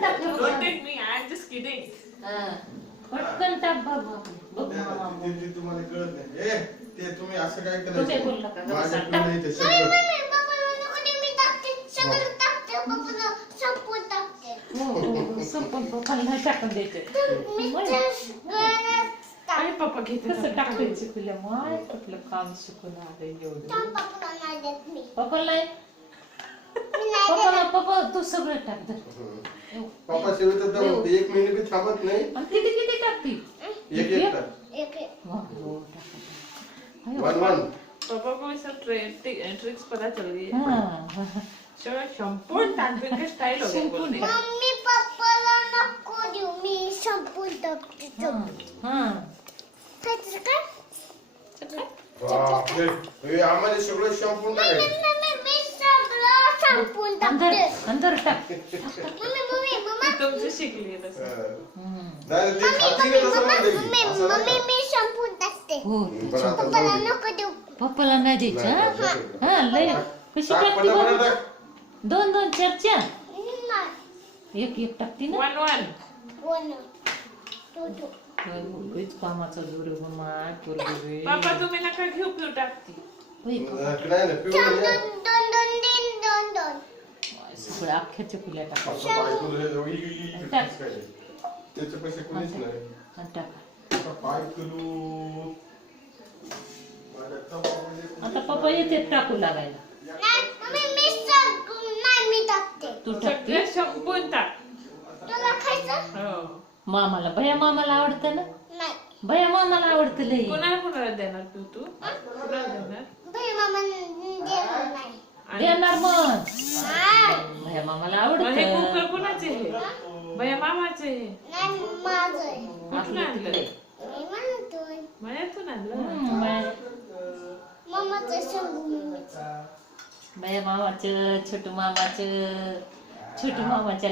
पटकन टाक हे बघ. Don't take me, I'm just kidding. पटकन टाक बाबा. बघ मामा. ते तुम्हाला कळत नाही. ते तुम्ही असं काय तुम्ही करायचं बोलू नका. जरा माझ्या सांग. पुढे इथे सगळं हो, संपून पप्पाला नाही टाकून द्यायचं. आणि पप्पा घेते कसं टाकायचं शिकवलं माय कुठलं काम शिकून आलं एवढं पप्पाला नाही पप्पा तू सगळं टाक धर. पप्पा शिवत तर 1 मिनिट बी थांबत नाही. आणि किती किती टाकती एक टाक. हो, टाक. 1 पापा को सब ट्रिक्स पता चल गई है हाँ. संपूर्ण टाकने का स्टाइल हो गया बोलने का. मम्मी पप्पाला नको देऊ मी संपून टाकते हाँ. खायचं का बापरे. हे आम्हाला सगळं संपून टाकायचं. मी सगळं संपून अंदर टाकते अंदर टाक. मम्मी मम्मा तुमसे शिकली है तसं. नाही ते खाती का तसं नाही द्यायची. असं नाही का? मी संपून टाकते हो बरं, आता पप्पाला जाऊ दे. नको देऊ पप्पाला नाही द्यायचं नाही, हा? नाही, हा लय कशी टाक, टाकती पटापट बाबा? टाक. 2 चर्चा नाही एक टाकती ना 1-1. वन टू टू काहीच कामाचा जोर आहे मामा पोरगी. पापा तुम्ही नका घेऊ पिऊ टाकती. होय नाही, का? नाही, पिवळं दोन नाही. दोन दोन दिन दोन दोन सगळ्या अख्ख्याच्या फुल्या टाका. असं बायकोला हे जाऊ, टाक. काय नाही. त्याचे पैसे कोणीच नाही. आणि टाका. आता पाय करू. माझ्या कपाळामध्ये आता पप्पा येते टाकू लागायला. नाही मम्मी मी सगळं नाही मी टाकते तू टाकते सगळे संपून टाक. तुला खायचं हो. मामाला भया मामाला आवडतं ना नाही भया मामाला आवडतं लय. कोणाला देणार पिऊ तू? कोणाला देणार? भाई मामा देणार नाही देणार मग नाही भया मामाला मग हे आवडतं. कुकर कोणाचे आहे? भैया मामाचे आहे. नाही माझं आहे. कुठून आपलं आणलं? तिकडे. मी म्हणतोय मळ्यातून आणलं. मामाचं सांगू मम्मीचं भया मामाचं छोटू मामाचं छोटू मामाच्या